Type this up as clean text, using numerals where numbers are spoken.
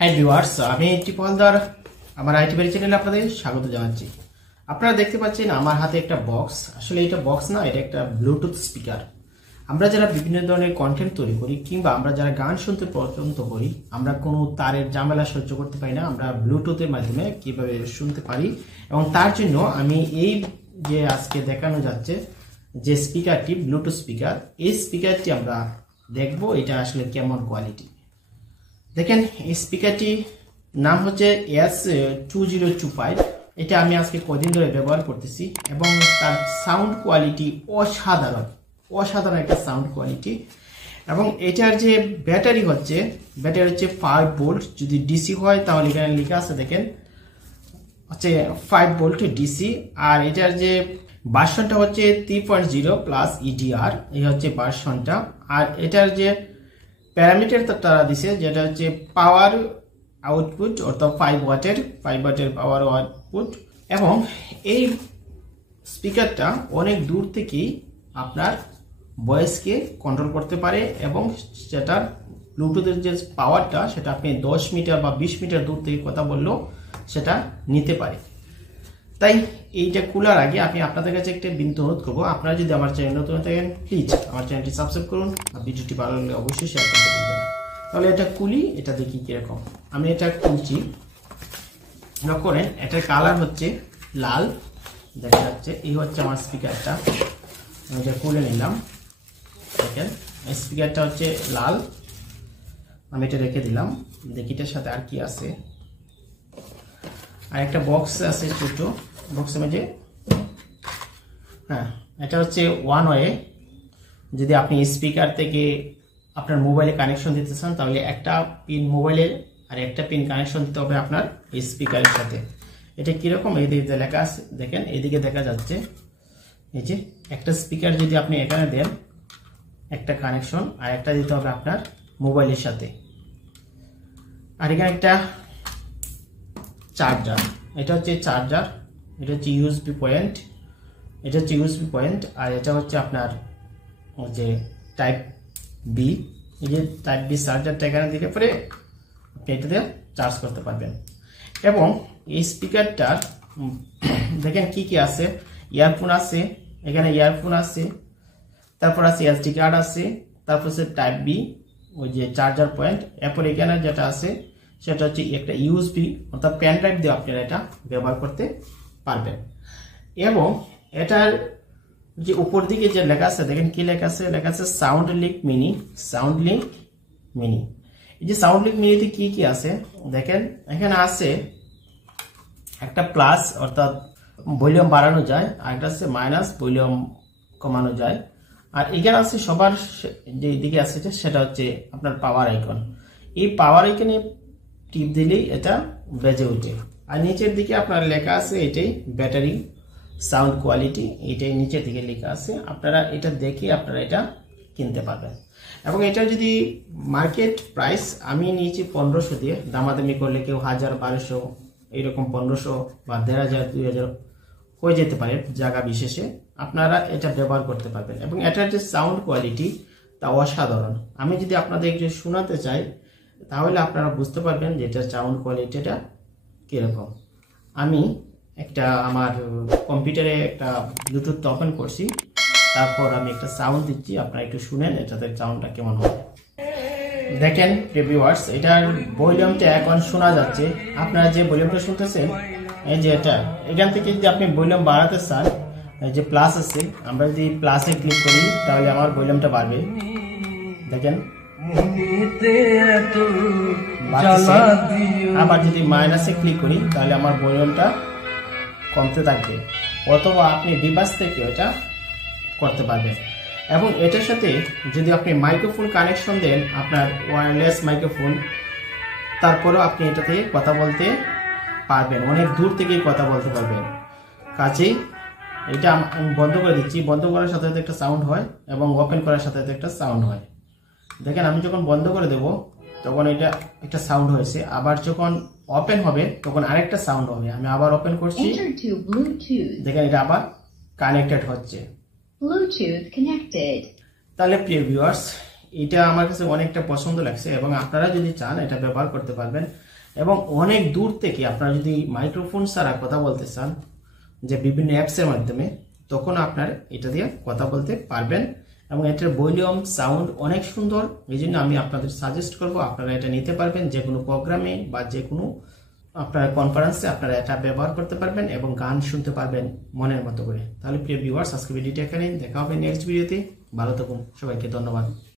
Hi viewers, আমি টিপলদার আমার IT বাড়ি চ্যানেলে আপনাদের স্বাগত জানাচ্ছি। আপনারা দেখতে পাচ্ছেন আমার হাতে একটা বক্স। আসলে এটা বক্স না, এটা একটা ব্লুটুথ স্পিকার। আমরা যারা বিভিন্ন ধরনের কন্টেন্ট তৈরি করি কিংবা আমরা যারা গান শুনতে পছন্দ করি, আমরা কোনো তারের ঝামেলা সহ্য করতে পারি না। আমরা ব্লুটুথের মাধ্যমে কিভাবে শুনতে পারি, এবং তার জন্য আমি এই যে আজকে দেখানো যাচ্ছে যে স্পিকারটি, ব্লুটুথ স্পিকার, এই স্পিকারটি আমরা দেখব এটা আসলে কেমন কোয়ালিটি। দেখেন, এই স্পিকারটি নাম হচ্ছে S2025। এটা আমি আজকে কদিন ধরে ব্যবহার করতেছি এবং তার সাউন্ড কোয়ালিটি অসাধারণ একটা সাউন্ড কোয়ালিটি। এবং এটার যে ব্যাটারি হচ্ছে 5 ভোল্ট। যদি ডিসি হয় তাহলে এখানে লেখা আছে, দেখেন হচ্ছে 5 ভোল্ট ডিসি। আর এটার যে ভার্সনটা হচ্ছে 3.0 প্লাস EDR, এই হচ্ছে ভার্সনটা। আর এটার যে প্যারামিটার তারা দিছে, যেটা হচ্ছে পাওয়ার আউটপুট, অর্থাৎ 5 ওয়াটের পাওয়ার আউটপুট। এবং এই স্পিকারটা অনেক দূর থেকেই আপনার ভয়েসকে কন্ট্রোল করতে পারে, এবং সেটার ব্লুটুথের যে পাওয়ারটা সেটা আপনি 10 মিটার বা 20 মিটার দূর থেকে কথা বললেও সেটা নিতে পারে। তাই এইটা খোলার আগে আমি আপনাদের কাছে একটা বিনীত অনুরোধ করবো, আপনারা যদি আমার চ্যানেল নতুন থাকেন প্লিজ আমার চ্যানেলটি সাবস্ক্রাইব করুন, আর ভিডিওটি ভালো লাগলে অবশ্যই শেয়ার করতে ভুলবেন না। তাহলে এটা খুলি, এটা দেখি কিরকম। আমি এটা খুলছি, লক্ষ্য করেন এটার কালার হচ্ছে লাল, দেখা যাচ্ছে। এই হচ্ছে আমার স্পিকারটা, আমি এটা খুলে নিলাম। দেখেন স্পিকারটা হচ্ছে লাল, আমি এটা রেখে দিলাম। দেখি এটার সাথে আর কি আছে। আর একটা বক্স আছে, ছোট বক্সের মধ্যে। হ্যাঁ, এটা হচ্ছে ওয়ান ওয়ে। যদি আপনি স্পিকার থেকে আপনার মোবাইলে কানেকশন দিতে চান তাহলে একটা পিন মোবাইলে আর একটা পিন কানেকশন দিতে হবে আপনার এই স্পিকারের সাথে। এটা কিরকম, এই দিকে লেখা আছে, দেখেন এইদিকে দেখা যাচ্ছে। এই যে একটা স্পিকার যদি আপনি এখানে দেন, একটা কানেকশন, আর একটা দিতে হবে আপনার মোবাইলের সাথে। আর এখানে একটা চার্জার, এটা হচ্ছে চার্জার, এটা হচ্ছে ইউএসবি পয়েন্ট, আর এটা হচ্ছে আপনার যে টাইপ বি। এই যে টাইপ বি চার্জারটা এখানে দিলে পরে আপনি এটা দিয়ে চার্জ করতে পারবেন। এবং এই স্পিকারটার দেখেন কি কি আছে। ইয়ারফোন আছে, এখানে ইয়ারফোন আছে, তারপর আছে এসডি কার্ড আছে, তারপর আছে টাইপ বি, ওই যে চার্জার পয়েন্ট। এরপর এখানে যেটা আছে সেটা হচ্ছে একটা ইউএসবি, অর্থাৎ পেন ড্রাইভ দিয়ে আপনারা এটা ব্যবহার করতে পারবেন। এবং এটার যে উপর দিকে যে লেখা আছে, দেখেন কি লেখা আছে সাউন্ড লিঙ্ক মিনি। এই যে সাউন্ড লিঙ্ক মিনিতে কি কি আছে দেখেন, এখানে আছে একটা প্লাস, অর্থাৎ ভলিউম বাড়ানো যায়, আর একটা আছে মাইনাস, ভলিউম কমানো যায়। আর এখানে আছে সবার যে দিকে আছে সেটা হচ্ছে আপনার পাওয়ার আইকন। এই পাওয়ার আইকনে টিপ দিলেই এটা বেজে ওঠে। আর নিচের দিকে আপনার লেখা আছে এটাই ব্যাটারি সাউন্ড কোয়ালিটি, এটাই নিচের দিকে লেখা আছে। আপনারা এটা দেখে আপনারা এটা কিনতে পারবেন। এবং এটা যদি মার্কেট প্রাইস আমি নিয়েছি 1500 দিয়ে, দামাদামি করলে কেউ 1000, 1200, এইরকম 1500 বা 1500, 2000 হয়ে যেতে পারে জায়গা বিশেষে। আপনারা এটা ব্যবহার করতে পারবেন। এবং এটার যে সাউন্ড কোয়ালিটি তা অসাধারণ। আমি যদি আপনাদের একটু শোনাতে চাই তাহলে আপনারা বুঝতে পারবেন যে এটার সাউন্ড কোয়ালিটিটা কিরকম। আমি একটা আমার কম্পিউটারে একটা ব্লুটুথ ওপেন করছি, তারপর আমি একটা সাউন্ড দিচ্ছি, আপনারা একটু শুনেন এটাতে সাউন্ডটা কেমন হয়। দেখেন ভিউয়ার্স, এটার ভলিউমটা এখন শোনা যাচ্ছে। আপনারা যে ভলিউমটা শুনতেছেন, এই যে এটা, এখান থেকে যদি আপনি ভলিউম বাড়াতে চান, এই যে প্লাস আছে, আমরা যদি প্লাসে ক্লিক করি তাহলে আমার ভলিউমটা বাড়বে। দেখেন, আবার যদি মাইনাসে ক্লিক করি তাহলে আমার ভলিউমটা কমতে থাকবে। অথবা আপনি ডিভাইস থেকে এটা করতে পারবেন। এবং এটার সাথে যদি আপনি মাইক্রোফোন কানেকশন দেন, আপনার ওয়্যারলেস মাইক্রোফোন, তারপরেও আপনি এটা থেকে কথা বলতে পারবেন, অনেক দূর থেকেই কথা বলতে পারবেন। কাজেই এটা আমি বন্ধ করে দিচ্ছি। বন্ধ করার সাথে সাথে একটা সাউন্ড হয়, এবং ওপেন করার সাথে সাথে একটা সাউন্ড হয়। দেখেন, আমি যখন বন্ধ করে দেব তখন এটা একটা সাউন্ড হয়েছে, আবার যখন ওপেন হবে তখন আরেকটা সাউন্ড হবে। আমি আবার ওপেন করছি, দেখেন এটা আবার কানেক্টেড হচ্ছে। তাহলে প্রিয় ভিউয়ার্স, এটা আমার কাছে অনেকটা পছন্দ লাগছে এবং আপনারা যদি চান এটা ব্যবহার করতে পারবেন। এবং অনেক দূর থেকে আপনারা যদি মাইক্রোফোন ছাড়া কথা বলতে চান, যে বিভিন্ন অ্যাপসের মাধ্যমে, তখন আপনার এটা দিয়ে কথা বলতে পারবেন। এবং এটার ভলিউম সাউন্ড অনেক সুন্দর, এই জন্য আমি আপনাদের সাজেস্ট করব আপনারা এটা নিতে পারবেন। যে কোনো প্রোগ্রামে বা যে কোনো আপনার কনফারেন্সে আপনারা এটা ব্যবহার করতে পারবেন এবং গান শুনতে পারবেন মনের মতো করে। তাহলে প্রিয় ভিউয়ার্স, আজকে ভিডিওটা এখানে, দেখা হবে নেক্সট ভিডিওতে। ভালো থাকুন, সবাইকে ধন্যবাদ।